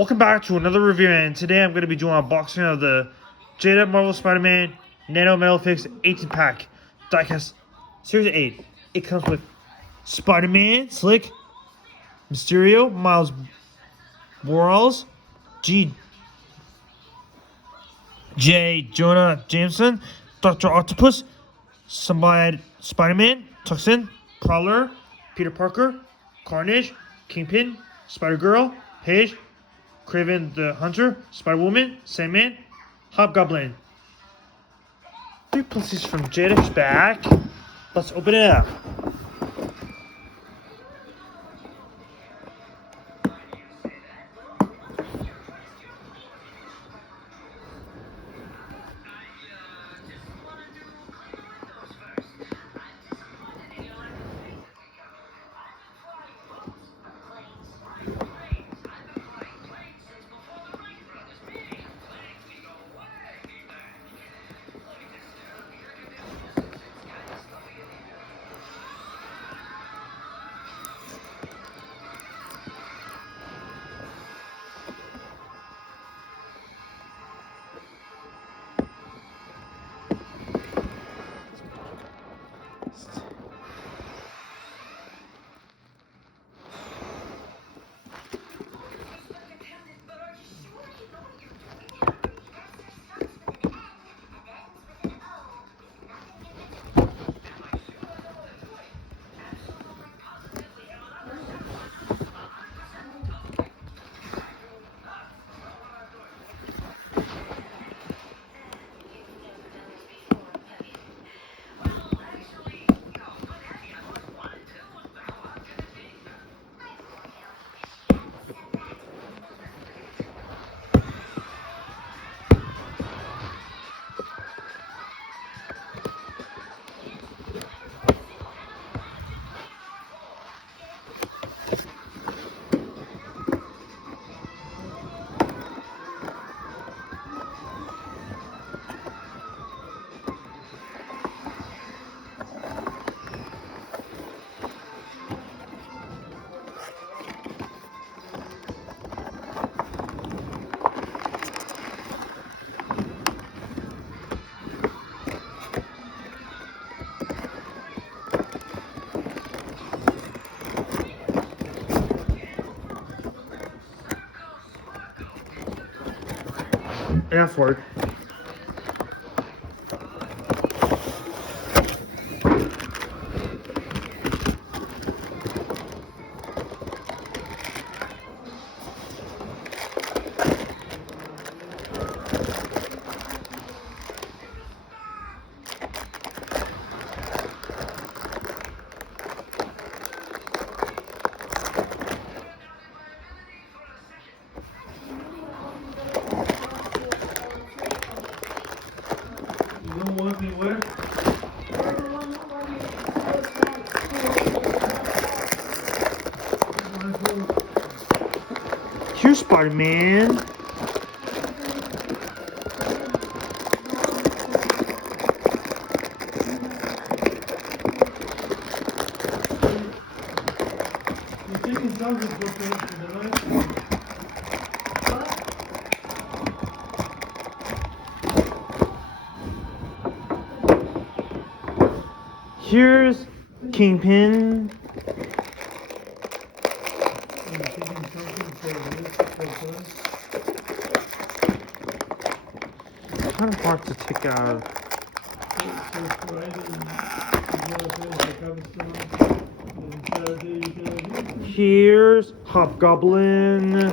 Welcome back to another review, and today I'm going to be doing an unboxing of the Jada Marvel Spider-Man Nano metalfigs 18-pack diecast Series 8. It comes with Spider-Man, Slick, Mysterio, Miles Morales, J. Jonah Jameson, Dr. Octopus, Symbiote Spider-Man, Tuxin, Prowler, Peter Parker, Carnage, Kingpin, Spider-Girl, Paige, Kraven the Hunter, Spider-Woman, Sandman, Hobgoblin. 3 pieces from Jada's back. Let's open it up. And for it. You don't want me where? Here's Spider-Man. Here's Kingpin. It's kind of hard to take out. Here's Hobgoblin.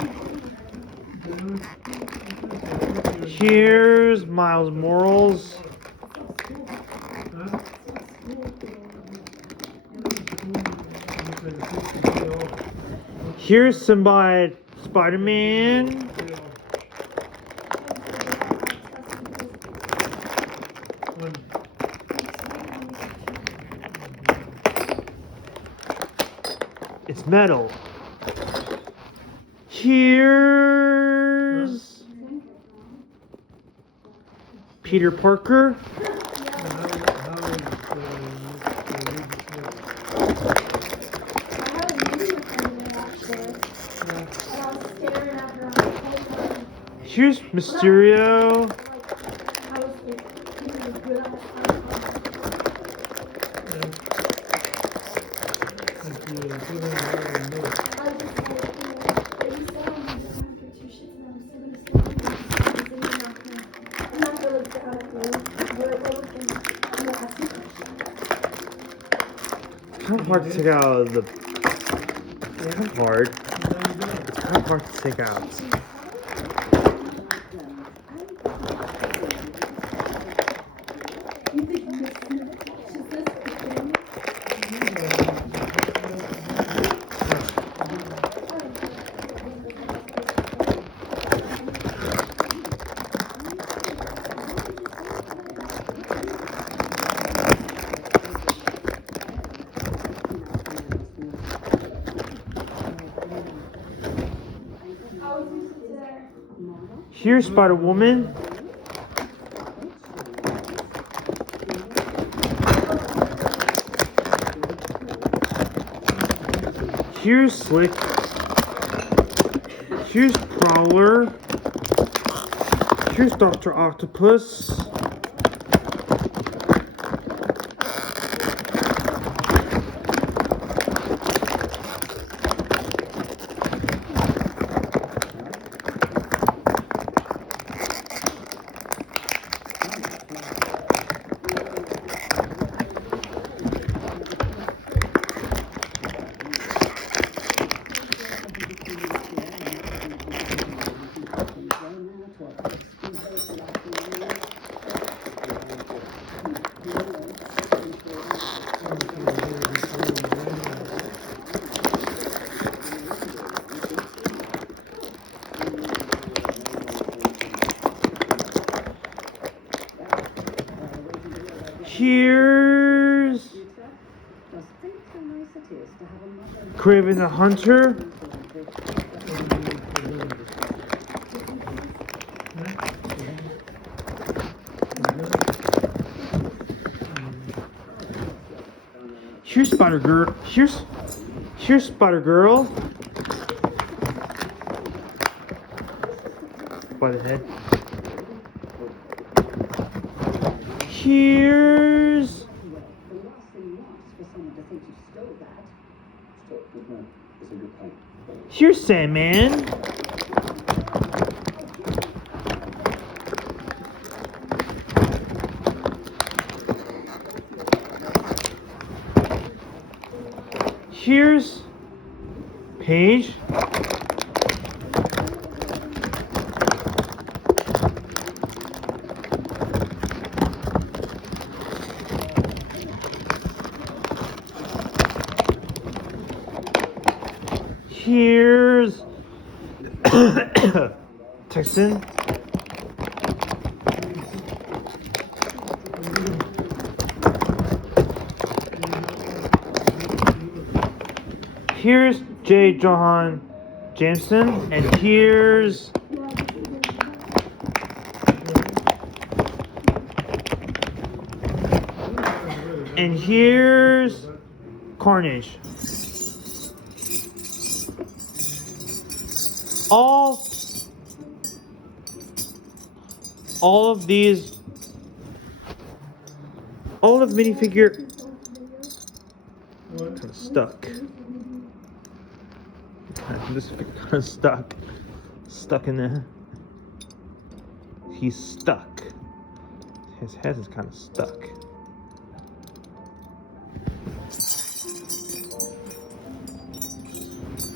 Here's Miles Morales. Here's Symbiote Spider-Man. It's metal. Here's Peter Parker. Here's Mysterio. Kind of hard to take out of the. It's kind of hard. It's kind of hard to take out. Here's Spider-Woman. Here's Slick. Here's Prowler. Here's Dr. Octopus. Here's Craven the Hunter. Here's Spider-Girl. Here's Spider-Girl. By the head. Here's Sandman. Here's Paige. Here's Texan. Here's J. Johan Jameson, and here's Carnage. All of minifigure kind of stuck. This figure kind of stuck in there. He's stuck. His head is kind of stuck.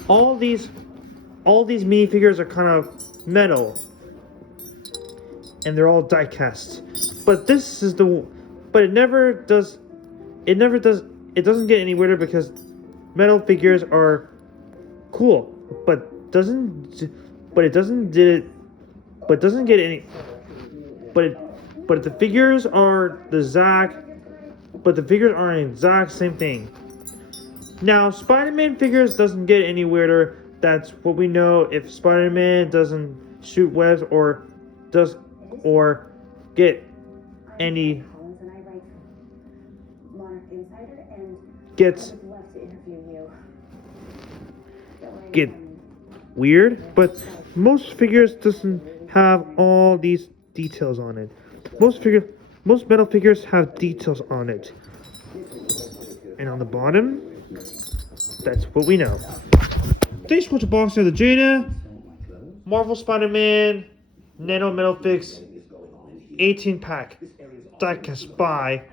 All these minifigures are kind of metal, and they're all die-cast. But this is but it doesn't get any weirder because metal figures are cool, but it doesn't get any. But the figures are the exact same thing. Now, Spider-Man figures doesn't get any weirder. That's what we know. If Spider-Man doesn't shoot webs or get any get weird, but most figures doesn't have all these details on it. Most metal figures have details on it. And on the bottom, that's what we know. Thanks for watching box of the Jada, Marvel Spider-Man, Nano Metal Fix, 18 pack, diecast by